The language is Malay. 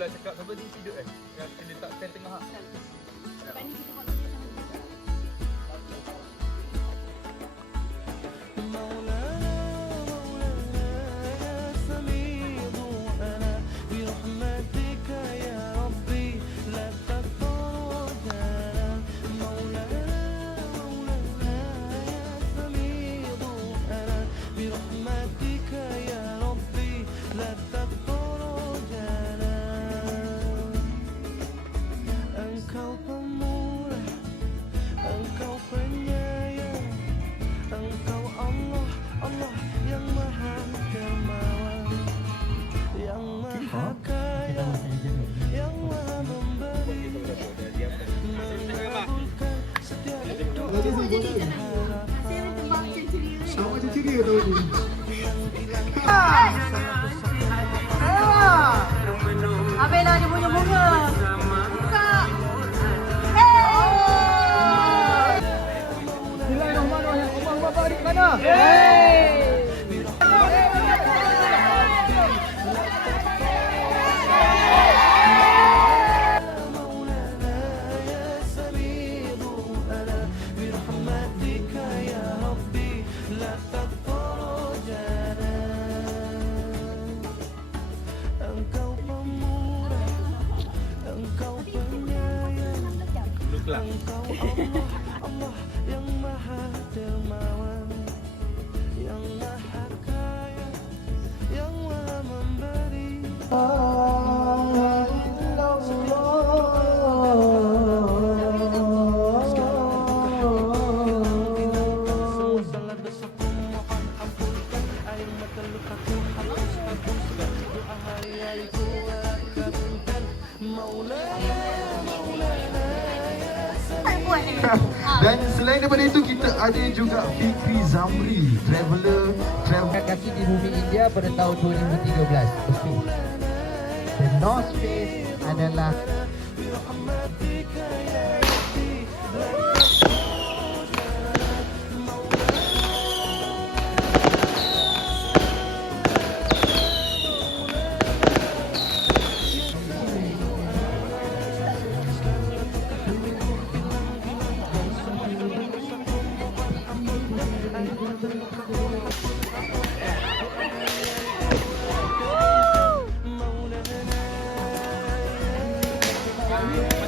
lah cakap apa ni tidur yang letak pen tengah. Lepas ni kita buat sama macam ceria tau ni. Habis lah dia punya bunga. Buka. Bismillahirrahmanirrahim. Abang bapak adik mana? Allah yang maha dermawan, yang maha kaya, yang maha memberi. Dan selain daripada itu kita ada juga Fikri Zamri, traveler kaki di bumi India pada tahun 2013. The North Face adalah Yeah.